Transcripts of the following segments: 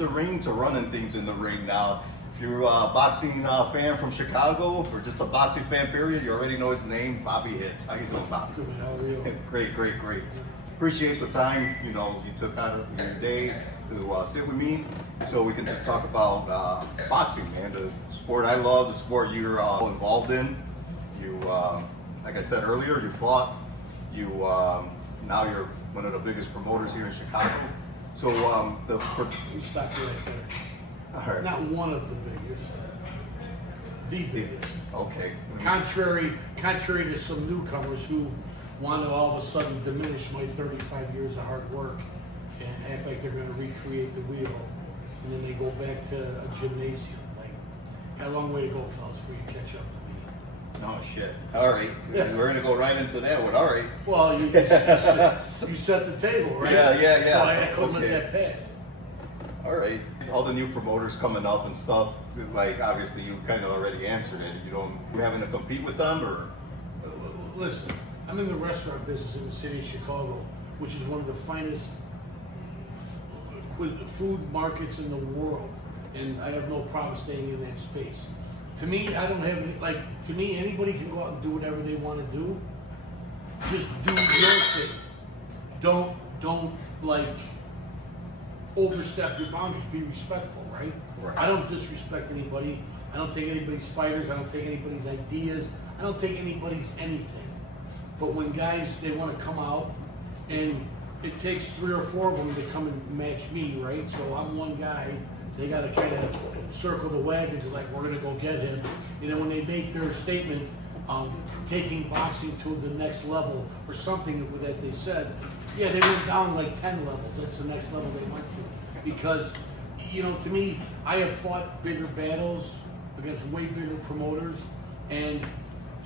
the ring to running things in the ring. Now, if you're a boxing fan from Chicago or just a boxing fan period, you already know his name, Bobby Hitz. How you doing, Bobby? Good, how are you? Great. Appreciate the time, you took out of your day to sit with me so we can just talk about boxing, man. The sport I love, the sport you're involved in. You, like I said earlier, you fought. You now you're one of the biggest promoters here in Chicago. So You stop right there. all right. Not one of the biggest, the biggest. Okay. Contrary to some newcomers who want to all of a sudden diminish my 35 years of hard work and act like they're going to recreate the wheel, and then they go back to a gymnasium. Like, got a long way to go, fellas, before you catch up to me. Oh shit. All right. Yeah. We're gonna go right into that one. All right. Well, you set the table, right? Yeah. So I couldn't Okay. let that pass. All right. All the new promoters coming up and stuff. Like obviously you kind of already answered it. You having to compete with them or? Listen, I'm in the restaurant business in the city of Chicago, which is one of the finest food markets in the world, and I have no problem staying in that space. To me, I don't have any, to me, anybody can go out and do whatever they want to do. Just do your thing. Don't overstep your boundaries. Be respectful, right? Right. I don't disrespect anybody. I don't take anybody's fighters. I don't take anybody's ideas. I don't take anybody's anything. But when guys, they want to come out, and it takes 3 or 4 of them to come and match me, right? So I'm one guy. They got to kind of circle the wagons, like we're going to go get him. When they make their statement, taking boxing to the next level or something that they said, yeah, they went down like 10 levels. That's the next level they went to. Because, to me, I have fought bigger battles against way bigger promoters, and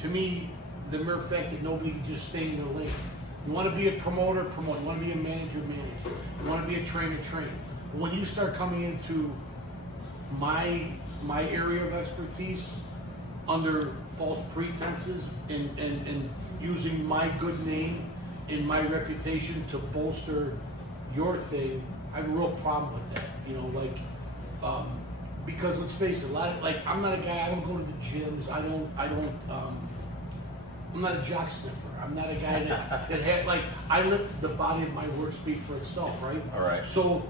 to me, the mere fact that nobody can just stay in their lane. You want to be a promoter, promote. You want to be a manager, manage. You want to be a trainer, train. When you start coming into my area of expertise under false pretenses and using my good name and my reputation to bolster your thing, I have a real problem with that. Because let's face it, I'm not a guy. I don't go to the gyms. I'm not a jock sniffer. I'm not a guy that had I let the body of my work speak for itself, right? All right. So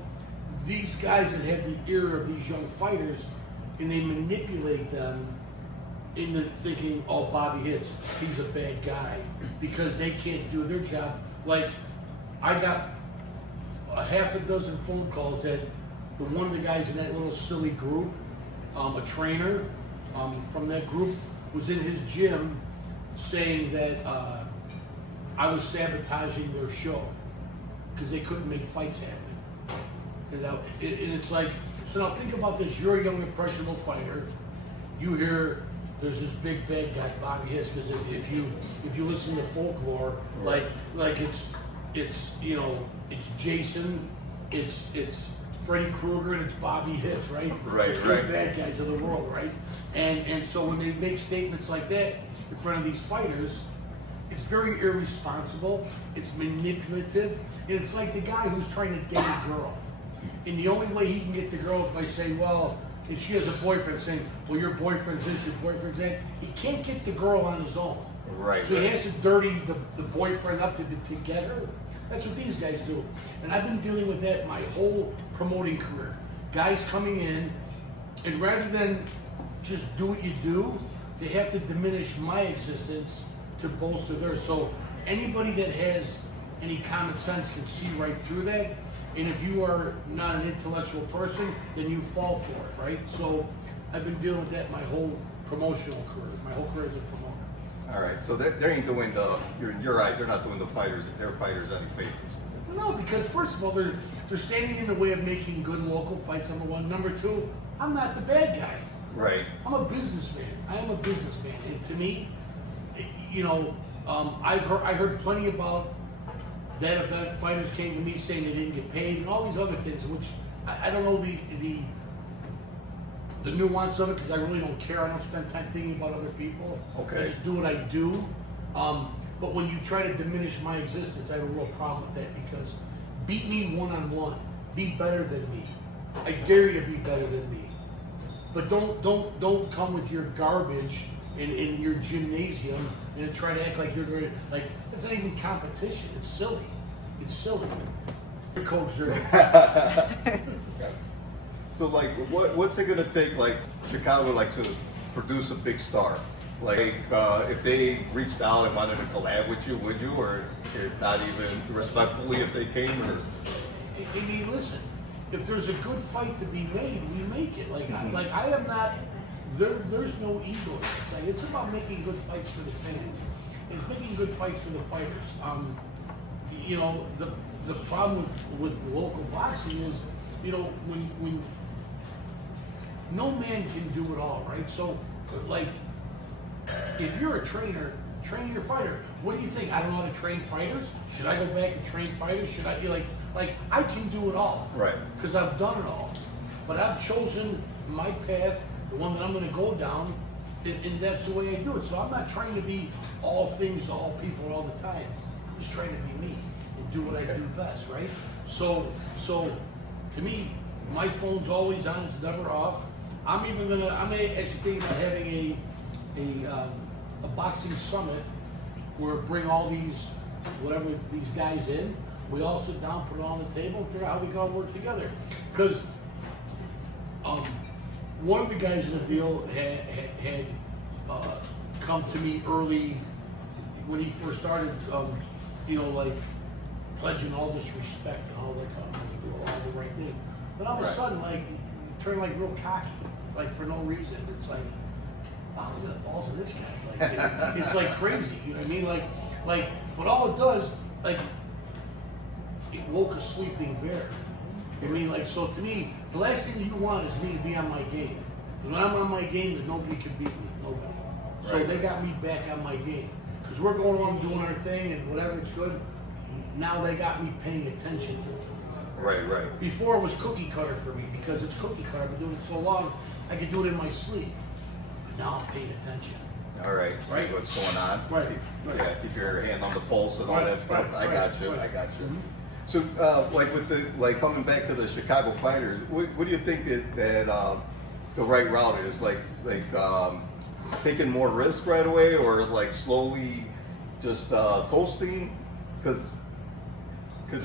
these guys that have the ear of these young fighters, and they manipulate them into thinking, oh, Bobby Hitz, he's a bad guy because they can't do their job. I got a half a dozen phone calls that one of the guys in that little silly group, a trainer from that group, was in his gym saying that I was sabotaging their show because they couldn't make fights happen. And it's like, so now think about this. You're a young, impressionable fighter. You hear there's this big bad guy, Bobby Hitz, because if you listen to folklore, like it's Jason, it's Freddy Krueger, and it's Bobby Hitz, right? Right. The three bad guys of the world, right? And so when they make statements like that in front of these fighters, it's very irresponsible, it's manipulative, and it's like the guy who's trying to date a girl. And the only way he can get the girl is by saying, well, if she has a boyfriend, saying, well, your boyfriend's this, your boyfriend's that. He can't get the girl on his own. Right. So he has to dirty the boyfriend up to get her. That's what these guys do. And I've been dealing with that my whole promoting career. Guys coming in, and rather than just do what you do, they have to diminish my existence to bolster theirs. So anybody that has any common sense can see right through that. And if you are not an intellectual person, then you fall for it, right? So I've been dealing with that my whole promotional career, my whole career as a promoter. All right. So they ain't doing in your eyes, they're not doing their fighters any favors. No, because first of all, they're standing in the way of making good local fights, number one. Number two, I'm not the bad guy. Right. I'm a businessman. I am a businessman. And to me, I heard plenty about that event. Fighters came to me saying they didn't get paid and all these other things, which I don't know the nuance of it, because I really don't care. I don't spend time thinking about other people. Okay. I just do what I do. But when you try to diminish my existence, I have a real problem with that, because beat me one-on-one. Be better than me. I dare you to be better than me. But don't come with your garbage in your gymnasium and try to act like you're going to, like, it's not even competition. It's silly. It's silly. Coach, So like, what's it gonna take, like Chicago, like to produce a big star? Like, if they reached out and wanted to collab with you, would you, or if not even respectfully if they came, or? I mean, listen. If there's a good fight to be made, we make it. Like, I am not. There's no ego. It's about making good fights for the fans. And it's making good fights for the fighters. You know, the problem with local boxing is, you know, when no man can do it all, right? So, like, if you're a trainer, train your fighter. What do you think? I don't know how to train fighters. Should I go back and train fighters? Should I be like I can do it all, Right? Because I've done it all. But I've chosen my path, the one that I'm going to go down, and that's the way I do it. So I'm not trying to be all things to all people all the time. I'm just trying to be me and do what I do best, right? So to me, my phone's always on; it's never off. I'm actually thinking about having a boxing summit where bring all these guys in. We all sit down, put it on the table, and figure out how we can all work together. Because one of the guys in the deal had come to me early when he first started, you know, like pledging all this respect and all that kind of thing, do all the right thing. But all of a sudden, like, he turned like real cocky, like for no reason. It's like, wow, look at the balls of this guy. Like, it's like crazy, you know what I mean? Like, but all it does, like, it woke a sleeping bear. I mean, like, so to me, the last thing you want is me to be on my game. Because when I'm on my game, then nobody can beat me. Nobody. So Right. they got me back on my game. Because we're going on doing our thing and whatever, it's good. Now they got me paying attention to it. Right. Before it was cookie cutter for me because it's cookie cutter. I've been doing it so long, I could do it in my sleep. But now I'm paying attention. All right. See Right. what's going on. Right. Yeah. Keep your hand on the pulse and all Right, that stuff. right, I got you. right. I got you. Mhm. So, like with the coming back to the Chicago fighters, what do you think that the right route is? Like taking more risk right away, or like slowly just coasting? Because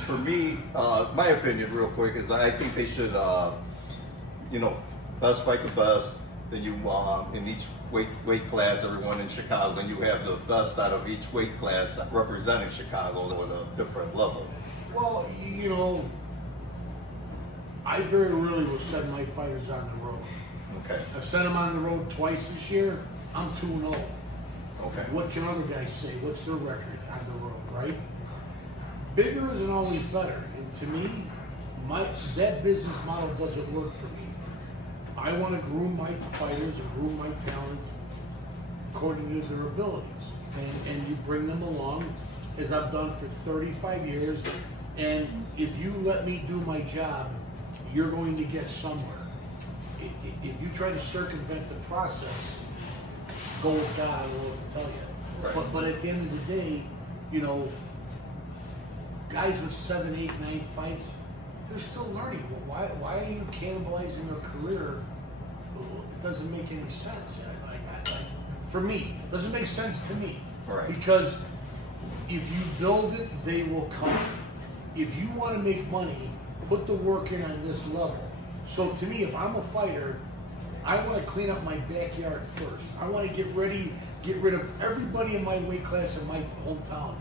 for me, my opinion, real quick, is I think they should, you know, best fight the best. Then you in each weight class, everyone in Chicago, then you have the best out of each weight class representing Chicago at a different level. Well, you know, I very rarely will send my fighters on the road. Okay. I've sent them on the road twice this year. I'm 2-0. Okay. What can other guys say? What's their record on the road, right? Bigger isn't always better. And to me, that business model doesn't work for me. I want to groom my fighters and groom my talent according to their abilities. And you bring them along, as I've done for 35 years. And if you let me do my job, you're going to get somewhere. If you try to circumvent the process, go with God, I don't know what to tell you. Right. But at the end of the day, you know, guys with 7, 8, 9 fights, they're still learning. Why are you cannibalizing their career? It doesn't make any sense. For me, it doesn't make sense to me. Right. Because if you build it, they will come. If you want to make money, put the work in on this level. So to me, if I'm a fighter, I want to clean up my backyard first. I want to get rid of everybody in my weight class in my hometown,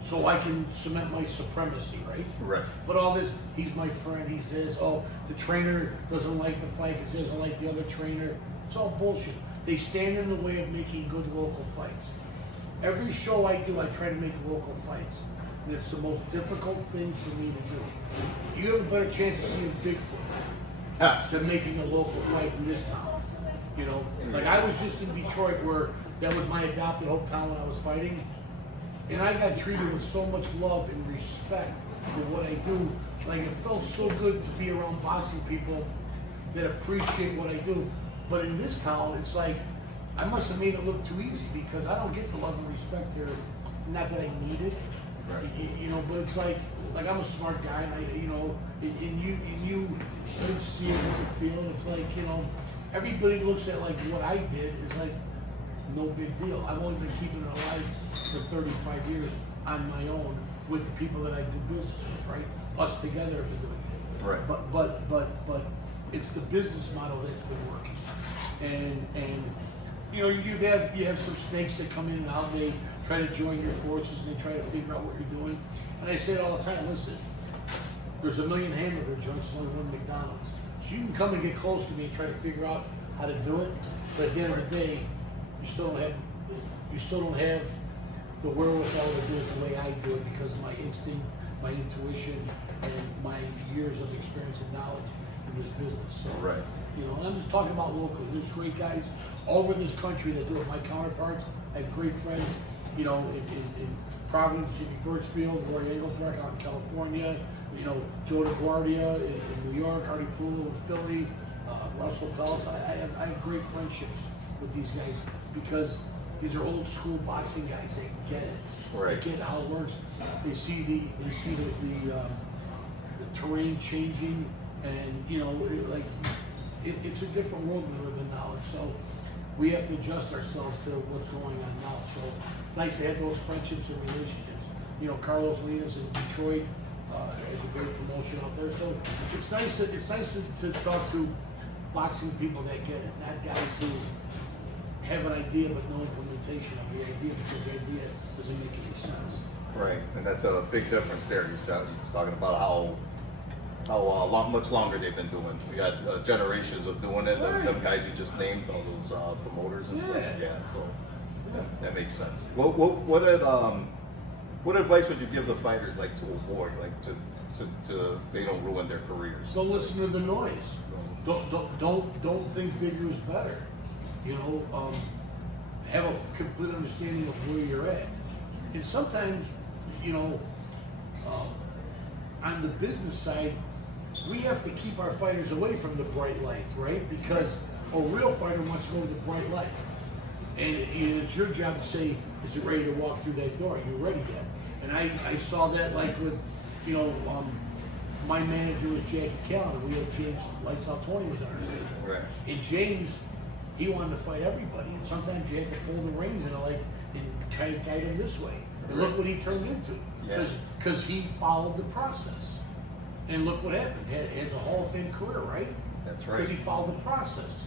so I can cement my supremacy, right? Right. But all this, he's my friend, he's this, oh, the trainer doesn't like the fight because he doesn't like the other trainer. It's all bullshit. They stand in the way of making good local fights. Every show I do, I try to make local fights. And it's the most difficult thing for me to do. You have a better chance of seeing Bigfoot than making a local fight in this town. You know, like I was just in Detroit where that was my adopted hometown when I was fighting. And I got treated with so much love and respect for what I do. Like, it felt so good to be around boxing people that appreciate what I do. But in this town, it's like, I must have made it look too easy because I don't get the love and respect here. Not that I need it, Right. You know, but it's like I'm a smart guy, and you can see it, you can feel it. It's like, everybody looks at like what I did is like no big deal. I've only been keeping it alive for 35 years on my own with the people that I do business with, right? Us together have been doing it. Right. But it's the business model that's been working. And you have some snakes that come in and out, they try to join your forces and they try to figure out what you're doing. And I say it all the time, listen, there's a million hamburger joints, there's only one McDonald's. So you can come and get close to me and try to figure out how to do it, but at the end of the day, you still don't have the wherewithal to do it the way I do it because of my instinct, my intuition, and my years of experience and knowledge in this business. So, right. And I'm just talking about locally. There's great guys all over this country that do it. My counterparts, I have great friends, in Providence, Jimmy Birchfield, Roy Engelbrecht out in California, Joe DeGuardia in New York, Artie Pulo in Philly, Russell Peltz. I have great friendships with these guys because these are old school boxing guys. They get it. Right. They get how it works. They see the terrain changing, and it's a different world we live in now. And so we have to adjust ourselves to what's going on now. So it's nice to have those friendships and relationships. Carlos Linas in Detroit has a great promotion out there. So it's nice to talk to boxing people that get it, not guys who have an idea but no implementation of the idea because the idea doesn't make any sense. Right, and that's a big difference there. He's talking about how much longer they've been doing. We got generations of doing it. Right. Them guys you just named, all those promoters and stuff. Yeah. Yeah, so that makes sense. What advice would you give the fighters like to avoid, like to they don't ruin their careers? Don't listen to the noise. Don't think bigger is better. Have a complete understanding of where you're at. And sometimes, on the business side, we have to keep our fighters away from the bright light, right? Because a real fighter wants to go to the bright light. And it's your job to say, is it ready to walk through that door? Are you ready yet? And I saw that like with, my manager was Jackie Callan. We had James Lights Out 20 was on our stage. Right. And James, he wanted to fight everybody. And sometimes you had to pull the reins and kind of guide him this way. And look what he turned into. Because he followed the process. And look what happened. He has a Hall of Fame career, right? That's right. Because he followed the process.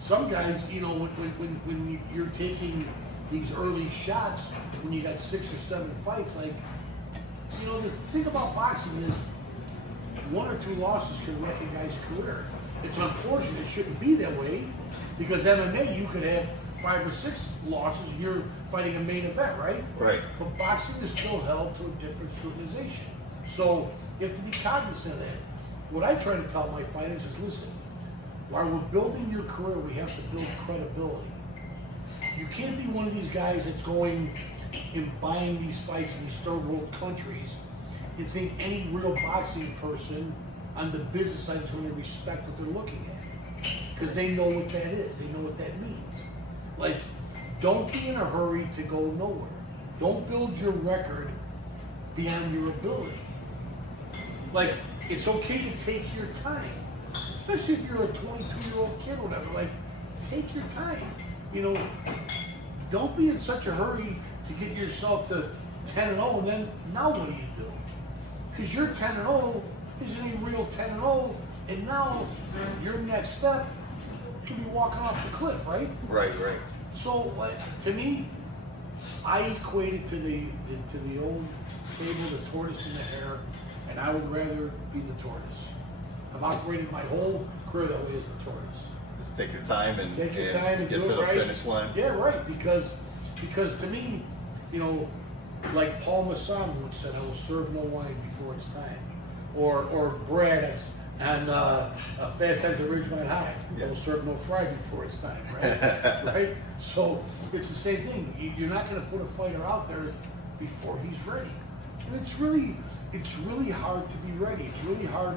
Some guys, when you're taking these early shots, when you got 6 or 7 fights, the thing about boxing is 1 or 2 losses can wreck a guy's career. It's unfortunate, it shouldn't be that way, because MMA, you could have 5 or 6 losses, you're fighting a main event, right? Right. But boxing is still held to a different scrutinization. So you have to be cognizant of that. What I try to tell my fighters is, listen, while we're building your career, we have to build credibility. You can't be one of these guys that's going and buying these fights in these third world countries and think any real boxing person on the business side is going to respect what they're looking at. Because they know what that is. They know what that means. Don't be in a hurry to go nowhere. Don't build your record beyond your ability. It's okay to take your time. Especially if you're a 22-year-old kid or whatever. Take your time. Don't be in such a hurry to get yourself to 10-0 and then now what do you do? Because your 10-0 isn't a real 10-0 and now your next step could be walking off the cliff, right? Right. So, to me, I equate it to the old fable, the tortoise and the hare, and I would rather be the tortoise. I've operated my whole career that way as the tortoise. Just take your time and and get do to it the right. finish line. Yeah, right. Because to me, like Paul Masson once said, "I will serve no wine before it's time," or Brad on Fast Times at Ridgemont High, "I will serve no fry before it's time." Right, right. So it's the same thing. You're not going to put a fighter out there before he's ready, and it's really hard to be ready. It's really hard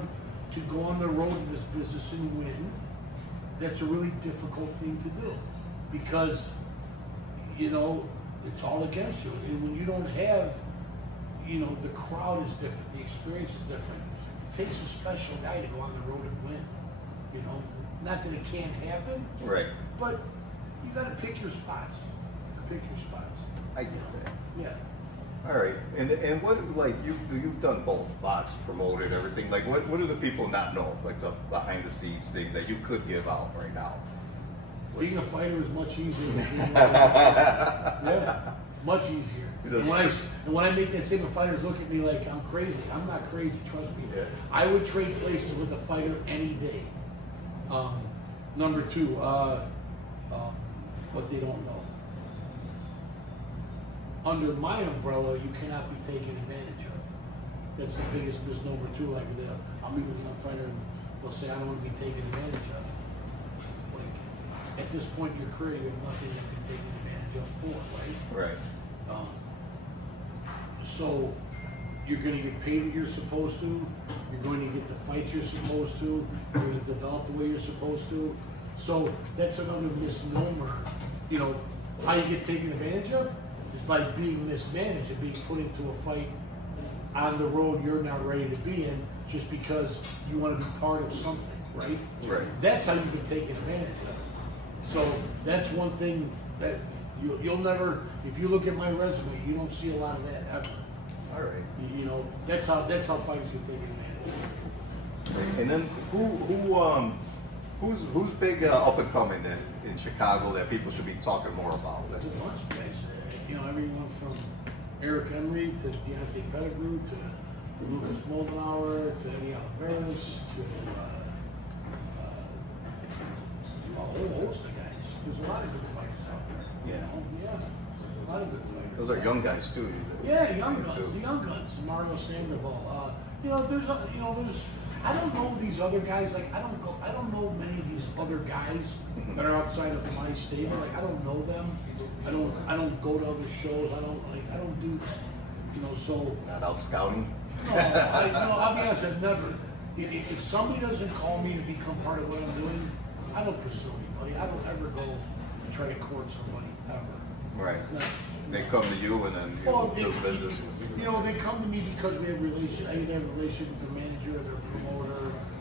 to go on the road in this business and win. That's a really difficult thing to do because it's all against you. And when you don't have you know, the crowd is different, the experience is different. It takes a special guy to go on the road and win. You know, not that it can't happen, Right. but you got to pick your spots. Pick your spots. I get that. Yeah. All right, and what, like, you've done both, box, promoted, everything. Like, what do the people not know, like the behind the scenes thing that you could give out right now? Being a fighter is much easier than being yeah, much easier. And when I make that statement, fighters look at me like I'm crazy. I'm not crazy, trust me. Yeah. I would trade places with a fighter any day. Number two, what they don't know. Under my umbrella, you cannot be taken advantage of. That's the biggest misnomer too. Like I'll meet with a young fighter and they'll say, I don't want to be taken advantage of. Like, at this point in your career, you have nothing that can take advantage of for, right? Right. So you're going to get paid what you're supposed to. You're going to get the fights you're supposed to. You're going to develop the way you're supposed to. So that's another misnomer. You know, how you get taken advantage of is by being mismanaged and being put into a fight on the road you're not ready to be in just because you want to be part of something, right? Right. That's how you get taken advantage of. So that's one thing that you'll never, if you look at my resume, you don't see a lot of that ever. All right. You know, that's how fighters get taken advantage of. And then who's big up and coming in Chicago that people should be talking more about? There's a bunch of guys. You know, everyone from Eric Emery to Deontay Pettigrew to Lucas Moldenauer to Eddie Oliveras to a whole host of guys. There's a lot of good fighters out there. Yeah. You know? Yeah. There's a lot of good fighters. Those are young guys too. Yeah, young guns. The young guns. Mario Sandoval. You know, there's. I don't know these other guys. Like I don't know many of these other guys that are outside of my stable. Like I don't know them. I don't go to other shows. I don't do that. You know, so. Not out scouting. No, I'll be honest. I've never. If somebody doesn't call me to become part of what I'm doing, I don't pursue anybody. I don't ever go and try to court somebody ever. Right. No. They come to you and then you do business with you. You know, they come to me because we have I either have a relationship with their manager or their promoter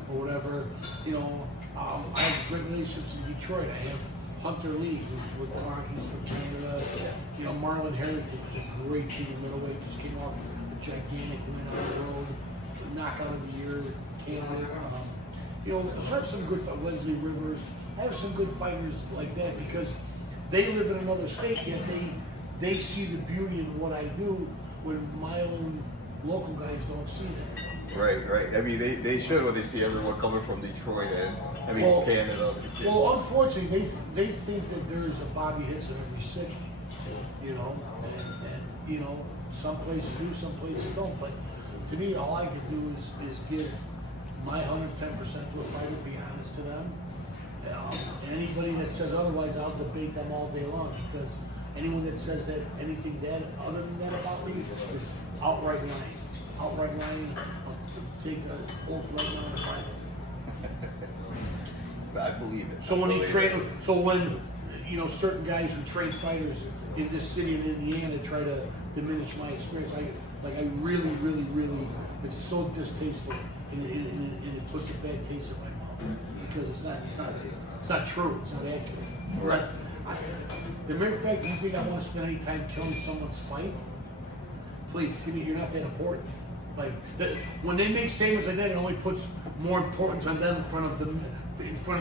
or whatever. You know, I have great relationships in Detroit. I have Hunter Lee, who's with Clark, he's from Canada. You know, Marlon Heritage, who's a great kid in middleweight, just came off a gigantic win on the road, knockout of the year, Canada. You know, so I have some good Leslie Rivers. I have some good fighters like that because they live in another state, yet they see the beauty in what I do when my own local guys don't see that. Right. I mean, they should when they see everyone coming from Detroit and Canada. Well, unfortunately, they think that there is a Bobby Hitz in every city, you know, and you know, some places do, some places don't. But to me, all I could do is give my 110% to a fighter, be honest to them. And anybody that says otherwise, I'll debate them all day long because anyone that says that anything that other than that about me is outright lying. Outright lying. I'll take an oath right now on the Bible. I believe it. So when you know certain guys who train fighters in this city in Indiana try to diminish my experience, I really, it's so distasteful and it puts a bad taste in my mouth because it's not true. It's not accurate. Right. The mere fact that you think I want to spend any time killing someone's fight, please give me. You're not that important. Like when they make statements like that, it only puts more importance on them in front of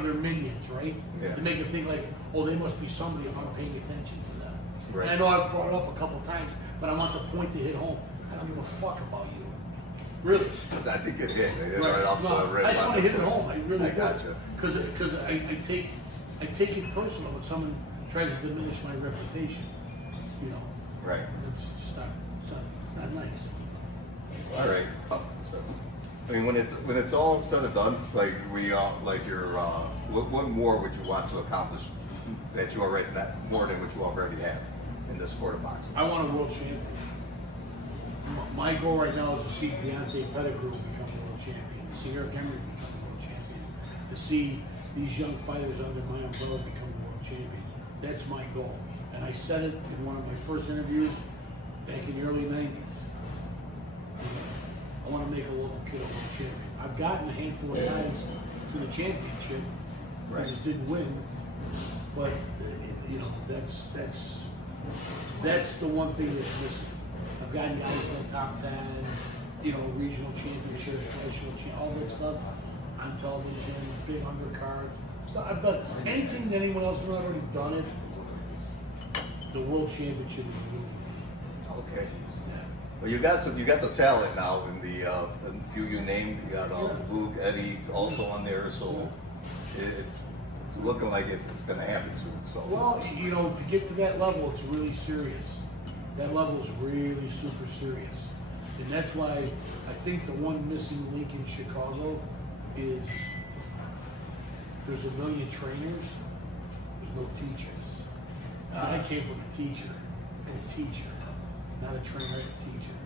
their minions, right? Yeah. To make them think like, oh, they must be somebody if I'm paying attention to them. Right. And I know I've brought it up a couple times, but I want the point to hit home. I don't give a fuck about you. Really. I think it hit. Right. Right off No, the red I just want to hit it button. home. I really do. Gotcha. Because I take it personal when someone tries to diminish my reputation. You know. Right. It's just not nice. All right. So, I mean, when it's all said and done, like what more would you want to accomplish that you already more than what you already have in this sport of boxing? I want a world champion. My goal right now is to see Deontay Pettigrew become a world champion, to see Eric Emery become a world champion, to see these young fighters under my umbrella become a world champion. That's my goal. And I said it in one of my first interviews back in the early 90s. I want to make a local kid a world champion. I've gotten a handful of guys to the championship. I just didn't win. But you know, that's the one thing that's missing. I've gotten guys like top 10, you know, regional championships, national all that stuff on television, big undercards. I've done anything that anyone else has already done it. The world championship is new. Okay. Well, you got the talent now in the few you named. You got Luke, Eddie also on there, so it's looking like it's going to happen soon. So. Well, you know, to get to that level, it's really serious. That level is really super serious, and that's why I think the one missing link in Chicago is there's a million trainers, there's no teachers. See, I came from a teacher, not a trainer, a teacher,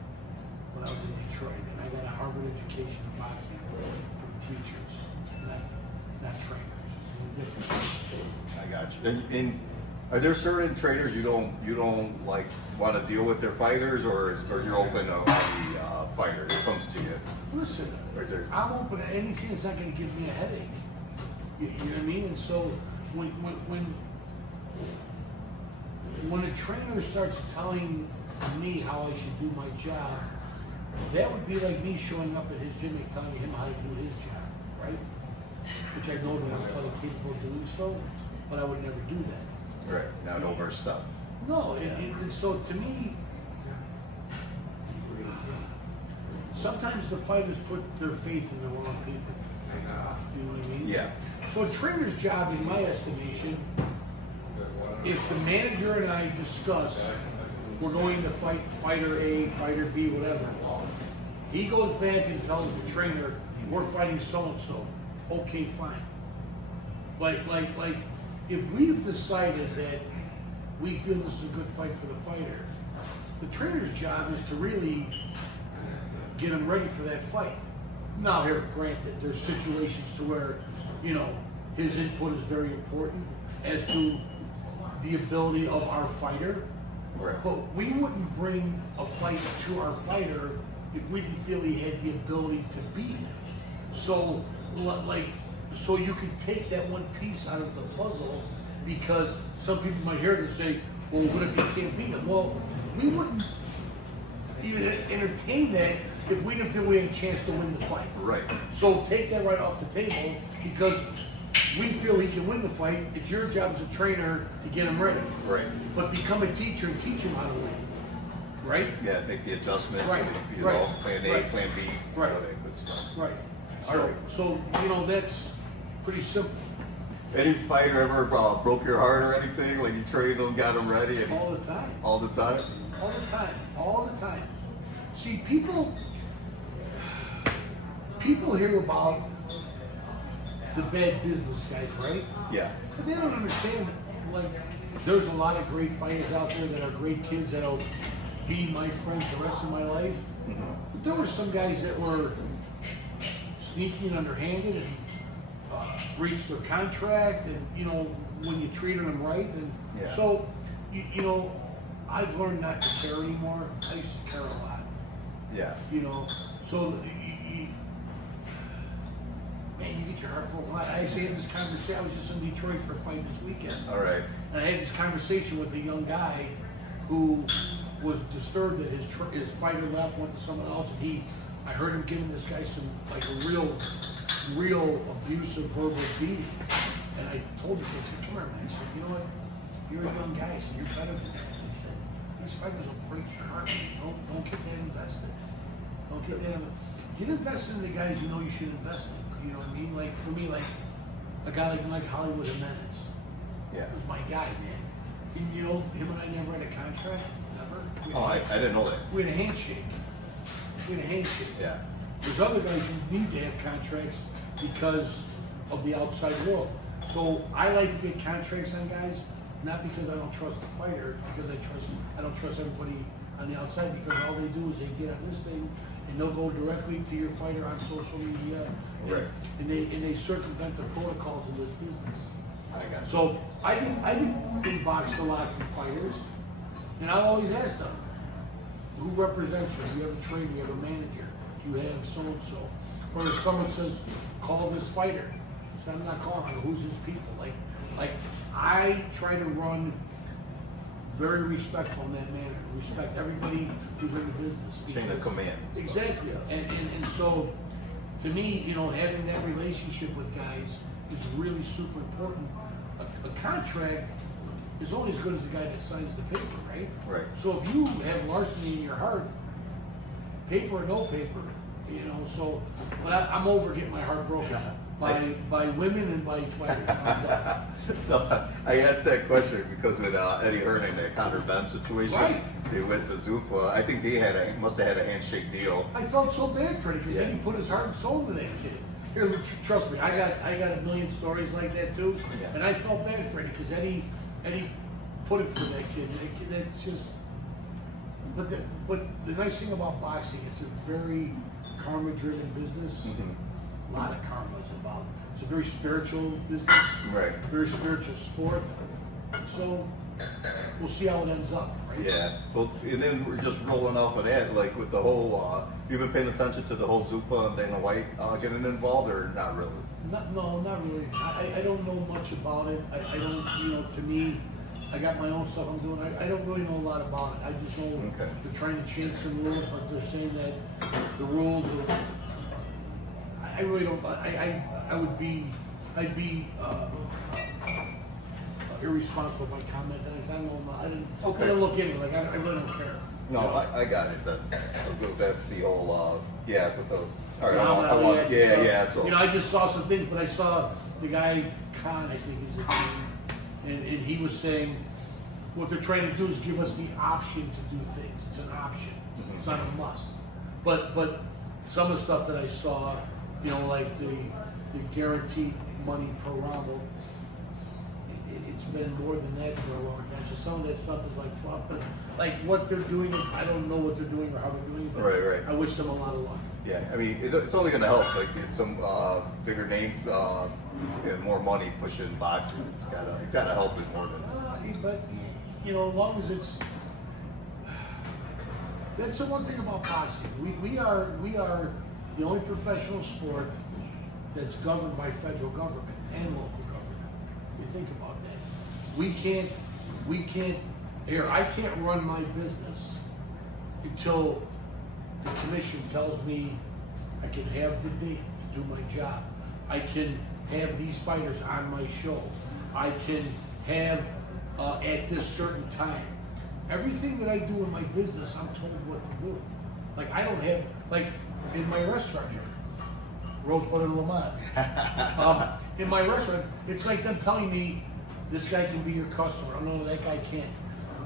when I was in Detroit, and I got a Harvard education in boxing from teachers, not trainers. They're different. I got you. And are there certain trainers you don't like want to deal with their fighters, or you're open to any fighter that comes to you? Listen, I'm open to anything that's not going to give me a headache. You know what I mean? And so when a trainer starts telling me how I should do my job, that would be like me showing up at his gym and telling him how to do his job, right? Which I know that I'm totally capable of doing so, but I would never do that. Right, not overstep. No, and so to me, sometimes the fighters put their faith in the wrong people. You know what I mean? Yeah. So a trainer's job, in my estimation, if the manager and I discuss we're going to fight fighter A, fighter B, whatever, he goes back and tells the trainer, we're fighting so-and-so. Okay, fine. Like, if we've decided that we feel this is a good fight for the fighter, the trainer's job is to really get him ready for that fight. Now, here, granted, there's situations to where, you know, his input is very important as to the ability of our fighter. Right. But we wouldn't bring a fight to our fighter if we didn't feel he had the ability to beat him. So, so you can take that one piece out of the puzzle, because some people might hear it and say, well, what if he can't beat him? Well, we wouldn't even entertain that if we didn't feel we had a chance to win the fight. Right. So take that right off the table, because we feel he can win the fight. It's your job as a trainer to get him ready. Right. But become a teacher and teach him how to win. Right? Yeah, make the adjustments. Right. You Right. know, plan A, Right. plan B. Right. You know, that good stuff. Right. All So, right. so you know, that's pretty simple. Any fighter ever broke your heart or anything? Like you trained them, got them ready? All the time. All the time? All the time. All the time. See, people hear about the bad business guys, right? Yeah. But they don't understand, like, there's a lot of great fighters out there that are great kids that'll be my friends the rest of my life. But there were some guys that were sneaky and underhanded and breached their contract, and, you know, when you treated them right. And Yeah. so, you know, I've learned not to care anymore. I used to care a lot. Yeah. You know, so man, you get your heart broken. I actually had this conversation. I was just in Detroit for a fight this weekend, All right. and I had this conversation with a young guy who was disturbed that his fighter left, went to someone else, and I heard him giving this guy some, like, a real abusive verbal beating. And I told him, I said, come here, man. I said, you know what? You're a young guy, so you're better than that. I said, these fighters will break your heart. Don't get that invested. Don't get that. Get invested in the guys you know you should invest in. You know what I mean? Like, for me, like a guy like Mike Hollywood Jimenez. Yeah. Was my guy, man. And, you know, him and I never had a contract. Never. Oh, I didn't know that. We had a handshake. Yeah. There's other guys who need to have contracts because of the outside world. So I like to get contracts on guys, not because I don't trust the fighter, it's because I don't trust everybody on the outside, because all they do is they get on this thing and they'll go directly to your fighter on social media. Right. And they circumvent the protocols of this business. I got you. So I've been boxed a lot from fighters, and I've always asked them, who represents you? Do you have a trainer? Do you have a manager? Do you have so and so? Or if someone says, call this fighter, so I'm not calling him. Who's his people? Like I try to run very respectful in that manner. Respect everybody who's in the business. Chain of command. Exactly. And so, to me, you know, having that relationship with guys is really super important. A contract is only as good as the guy that signs the paper, right? Right. So if you have larceny in your heart, paper or no paper, you know, so, but I'm over getting my heart broken by women and by fighters. I'm done. No, I asked that question because with Eddie Hearn and that Conor Ben situation, Right. they went to Zuffa. I think they must have had a handshake deal. I felt so bad for it because Yeah. Eddie put his heart and soul into that kid. Here, trust me, I got a million stories like that too, Yeah. and I felt bad for Eddie because Eddie put it for that kid. That's just. But the nice thing about boxing, it's a very karma-driven business. Mm-hmm. A lot of karma is involved. It's a very spiritual business. Right. Very spiritual sport. So we'll see how it ends up, right? Yeah. Well, and then we're just rolling off of that, like with the whole. You've been paying attention to the whole Zuffa and Dana White getting involved, or not really? No, not really. I don't know much about it. I don't, you know, to me, I got my own stuff I'm doing. I don't really know a lot about it. I just know Okay. they're trying to change some rules, but they're saying that the rules are. I really don't. I'd be irresponsible if I commented. I don't know. I didn't look into it. Like I really don't care. No, I got it. That's the whole. Yeah, but the. All right. Phenomenal, Yeah. So. You know, I just saw some things, but I saw the guy Khan, I think is his name, and he was saying what they're trying to do is give us the option to do things. It's an option. It's not a must. But some of the stuff that I saw, you know, like the guaranteed money per round, it's been more than that for a long time. So some of that stuff is like fluff, but like what they're doing, I don't know what they're doing or how they're doing it. But Right. I wish them a lot of luck. Yeah, I mean, it's only going to help. Like get some bigger names and more money pushing boxing. It's gotta help it more than. But you know, as long as it's that's the one thing about boxing. We are the only professional sport that's governed by federal government and local government. If you think about that, we can't. Here, I can't run my business until the commission tells me I can have the date to do my job. I can have these fighters on my show. I can have at this certain time. Everything that I do in my business, I'm told what to do. Like I don't have, like in my restaurant here, Rosebud and Lamont. In my restaurant, it's like them telling me, this guy can be your customer. Oh no, that guy can't.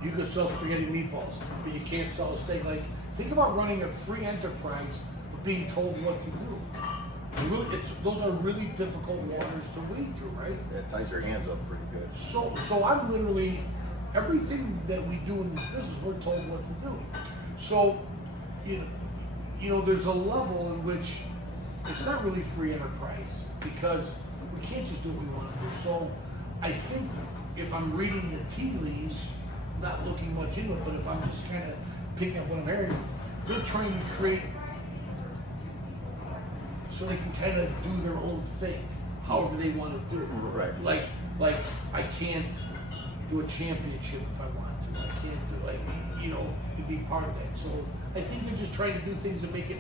You can sell spaghetti meatballs, but you can't sell a steak. Like, think about running a free enterprise, but being told what to do. Those are really difficult waters to wade through, right? It ties your hands up pretty good. So I'm literally, everything that we do in this business, we're told what to do. So, you know, there's a level in which it's not really free enterprise because we can't just do what we want to do. So I think if I'm reading the tea leaves, not looking much into it, but if I'm just kind of picking up what I'm hearing, they're trying to create so they can kind of do their own thing, however they want to do it. Right. Like I can't do a championship if I want to. I can't do to be part of that. So I think they're just trying to do things to make it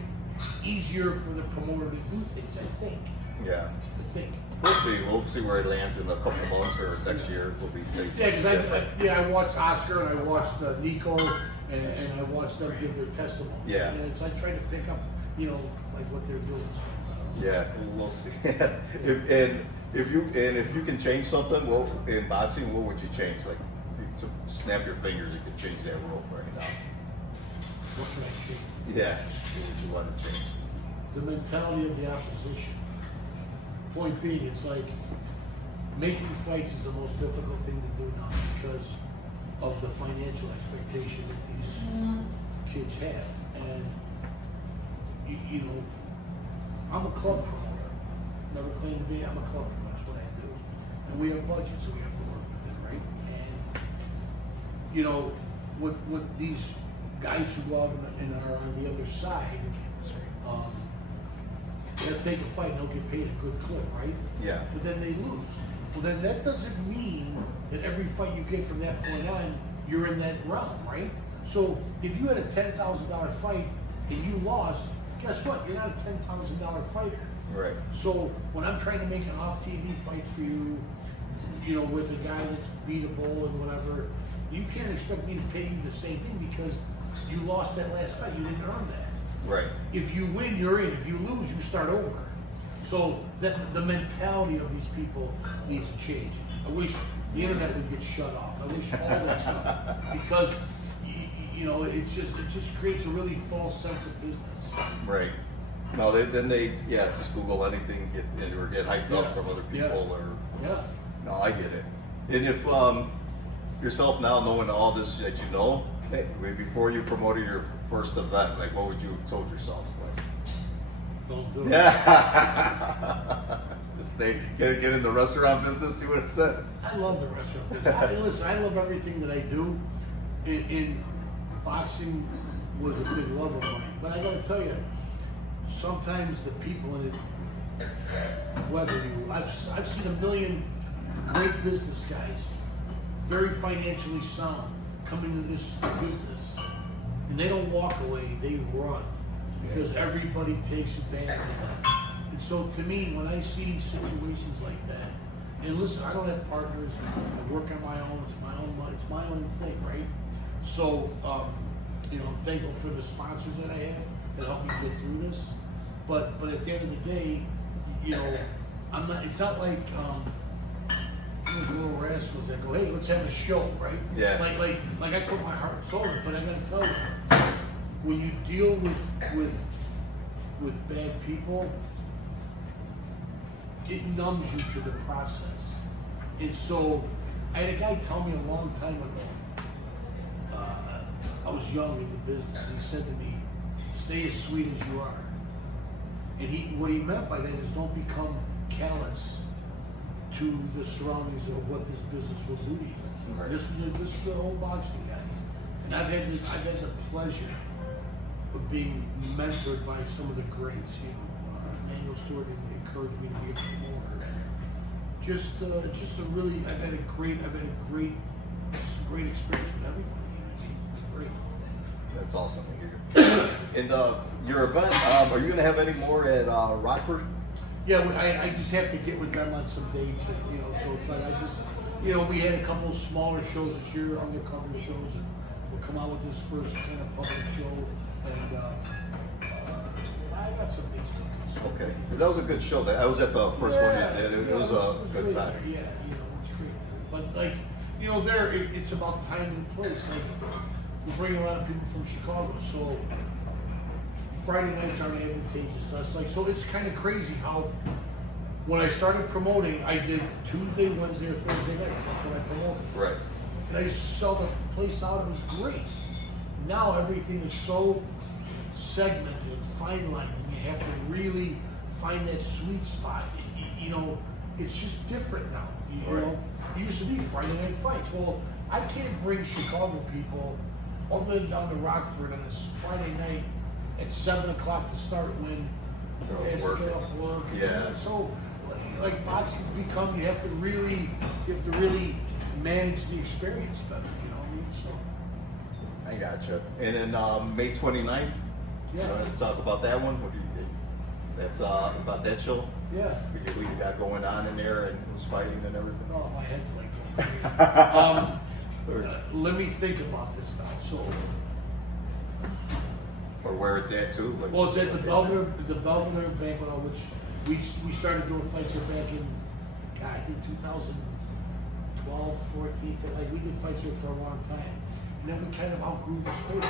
easier for the promoter to do things. I think. Yeah. I think. We'll see. We'll see where it lands in a couple of months or next year. We'll be safe. Yeah, because I watched Oscar and I watched Nico and I watched them give their testimony. Yeah. And so I try to pick up, like what they're doing. Yeah, we'll see. if you can change something, in boxing, what would you change? Like, if you snap your fingers, you could change that rule right now. What can I change? Yeah, what would you want to change? The mentality of the opposition. Point being, it's like making fights is the most difficult thing to do now because of the financial expectation that these kids have. And I'm a club promoter. Never claimed to be. I'm a club promoter. That's what I do. And we have budgets, so we have to work with it, right? And what these guys who go out and are on the other side, they'll take a fight and they'll get paid a good clip, right? Yeah. But then they lose. Well, then that doesn't mean that every fight you get from that point on, you're in that realm, right? So if you had a $10,000 fight and you lost, guess what? You're not a $10,000 fighter. Right. So when I'm trying to make an off-TV fight for you, you know, with a guy that's beatable and whatever, you can't expect me to pay you the same thing because you lost that last fight. You didn't earn that. Right. If you win, you're in. If you lose, you start over. So the mentality of these people needs to change. I wish the internet would get shut off. I wish all that stuff, because you know it just creates a really false sense of business. Right. No, then they just Google anything, get hyped up from other people or. Yeah. No, I get it. And if yourself now knowing all this that you know, hey, before you promoted your first event, like what would you have told yourself? Like, Don't do it. yeah. Just get in the restaurant business. You would have said. I love the restaurant business. Listen, I love everything that I do. In boxing was a big love of mine, but I got to tell you, sometimes the people in it, whether you, I've seen a million great business guys, very financially sound, come into this business, and they don't walk away, they run, because everybody takes advantage of that. And so to me, when I see situations like that, and listen, I don't have partners, I work on my own, it's my own money, it's my own thing, right? So, you know, I'm thankful for the sponsors that I have that help me get through this. But at the end of the day, you know, it's not like, those little rascals that go, hey, let's have a show, right? Yeah. Like I put my heart and soul in it, but I gotta tell you, when you deal with bad people, it numbs you to the process. And so, I had a guy tell me a long time ago, I was young in the business, and he said to me, stay as sweet as you are. And what he meant by that is don't become callous to the surroundings of what this business will do to you. Right. This is an old boxing guy. And I've had the pleasure of being mentored by some of the greats. You know, Emmanuel Stewart encouraged me to be a promoter. Just a really, I've had a great experience with everybody. Great. That's awesome to hear. And your event, are you going to have any more at Rockford? Yeah, I just have to get with them on some dates, and, you know, so it's like I just, you know, we had a couple of smaller shows this year, undercover shows, and we'll come out with this first kind of public show, and I got some things cooking. So. Okay, because that was a good show. I was at the first one you did. It was a good great time. there. Yeah, you know, it's great. But like, you know, it's about time and place. Like, we bring a lot of people from Chicago, so Friday nights aren't advantageous to us. Like, so it's kind of crazy how when I started promoting, I did Tuesday, Wednesday, or Thursday nights. That's what I promoted. Right. And I used to sell the place out. It was great. Now everything is so segmented and fine-lined, and you have to really find that sweet spot. You know, it's just different now. You know, it used to be Friday night fights. Well, I can't bring Chicago people all the way down to Rockford on a Friday night at 7 o'clock to start when they have to get off work. Yeah. So, like boxing's become, you have to really manage the experience better. You know what I mean? So. I gotcha. And then May 29th, Yeah. talk about that one. That's about that show. Yeah. What you got going on in there and who's fighting and everything. Oh, my head's like. Let me think about this now. So. Or where it's at too. Like, Well, it's at the Belvedere Banquet Hall, which we started doing fights here back in, I think 2012, 14. Like we did fights here for a long time, and then we kind of outgrew the space.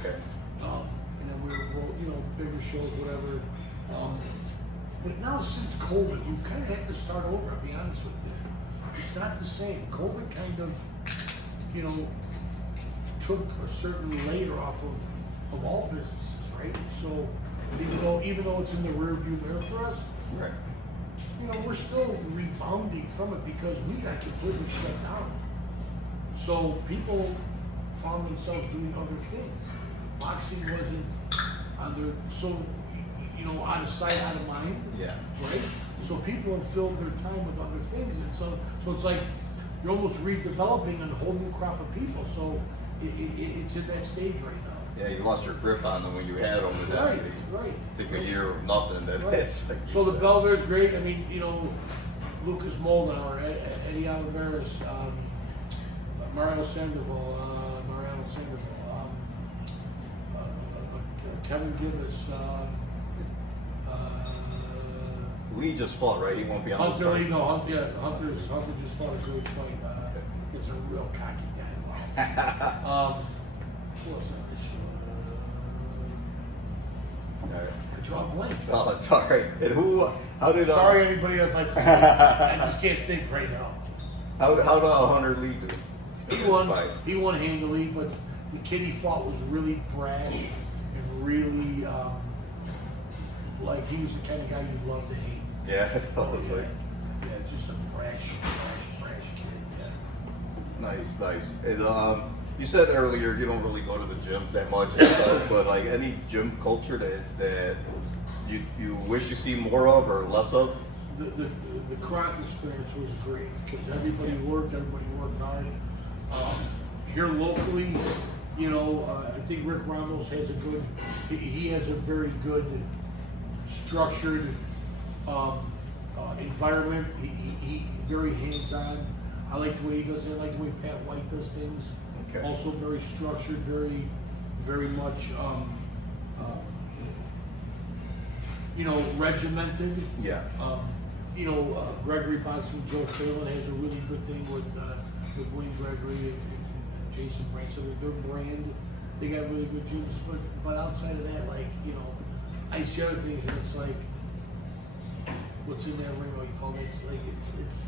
Okay. And then we were, you know, bigger shows, whatever. But now since COVID, we've kind of had to start over. I'll be honest with you. It's not the same. COVID kind of, you know, took a certain layer off of all businesses, right? So even though it's in the rear view mirror for us, Right. you know, we're still rebounding from it because we got completely shut down. So people found themselves doing other things. Boxing wasn't on their, so, you know, out of sight, out of mind. Yeah. Right? So people have filled their time with other things, and so it's like you're almost redeveloping a whole new crop of people. So it's at that stage right now. Yeah, you lost your grip on them when you had them, and Right, then right. take a year of nothing. Then Right. it's like So the Belvedere's great. I mean, you know, Lucas Moldenauer, Eddie Oliveras, Mariano Sandoval, Kevin Gibbs, Lee just fought, right? He won't be on this Hunter card. Lee. No, Hunter just fought a great fight. It's a real cocky guy. Wow. Who else am All right. I draw a blank. Oh, it's all right. And who? How did? Sorry, anybody, if I just can't think right now. How did Hunter Lee do? He in won. this fight? He won handily, but the kid he fought was really brash and really like he was the kind of guy you'd love to hate. Yeah, I was like, Yeah, just a brash kid. Yeah. nice. And, you said earlier you don't really go to the gyms that much, and stuff, but like any gym culture that you wish you see more of or less of? The Croc experience was great because everybody worked hard. Here locally, you know, I think Rick Ramos has he has a very good structured environment. He very hands-on. I like the way he does it. I like the way Pat White does things. Okay. Also very structured, very much you know, regimented. Yeah. You know, Gregory Boxing, Joe Phelan has a really good thing with Wayne Gregory and Jason Branson. Their brand, they got really good gyms. But outside of that, like, you know, I see other things and it's like, what's in that ring? What you call it? It's like it's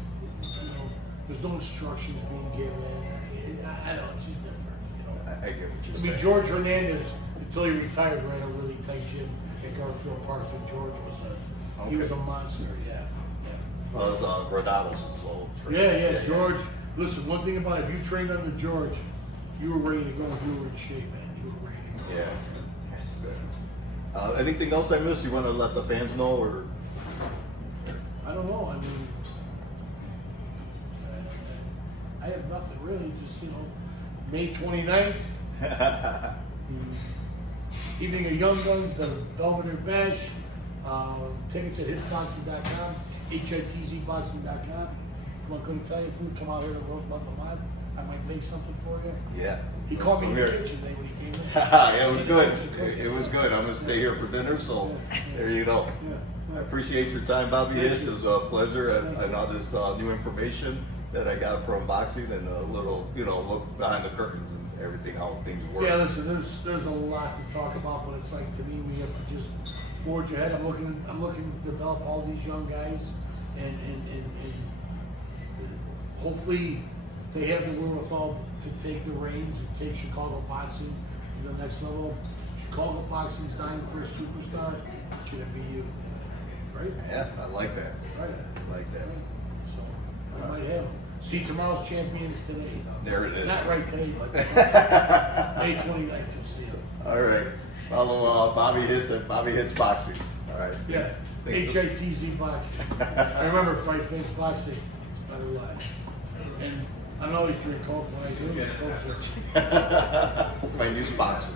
you know, there's no instructions being given. I don't know. It's just different. You know. I get what you're I saying. mean, George Hernandez, until he retired, ran a really tight gym at Garfield Park. And George was he was a monster. Yeah. Granados is a little tricky. Yeah, George. Listen, one thing about it, if you trained under George, you were ready to go. You were in shape, man. You were ready to go. Yeah, that's good. Anything else I missed? You want to let the fans know, or? I don't know. I mean, I have nothing really. Just, you know, May 29th, the Evening of Young Guns, the Belvedere Bash. Tickets at hitzboxing.com, hitzboxing.com. If I'm going to tell you food, come out here to Rosemont, Vermont. I might make something for you. Yeah. He called me in Come the here. kitchen today when he came in. Yeah, it was good. It was good. I'm gonna stay here for dinner, so there you go. Yeah. I appreciate your time, Bobby Thank Hitz. you. It was a pleasure, and all this new information that I got from boxing and a little, you know, look behind the curtains and everything, how things work. Yeah, listen, there's a lot to talk about, but it's like, to me, we have to just forge ahead. I'm looking to develop all these young guys, and hopefully they have the wherewithal to take the reins and take Chicago boxing to the next level. Chicago boxing's dying for a superstar. Can it be you? Right? Yeah, I like that. Right. I like that. So I might have. See tomorrow's champions today. There it is. Not right today, but May 29th, you'll see it. All right. Follow Bobby Hitz at Bobby Hitz Boxing. All right. Yeah, Thanks. HITZ boxing. I remember Fight Face boxing. It's better life. And I don't always drink Coke, but I do. It's closer. It's my new sponsor.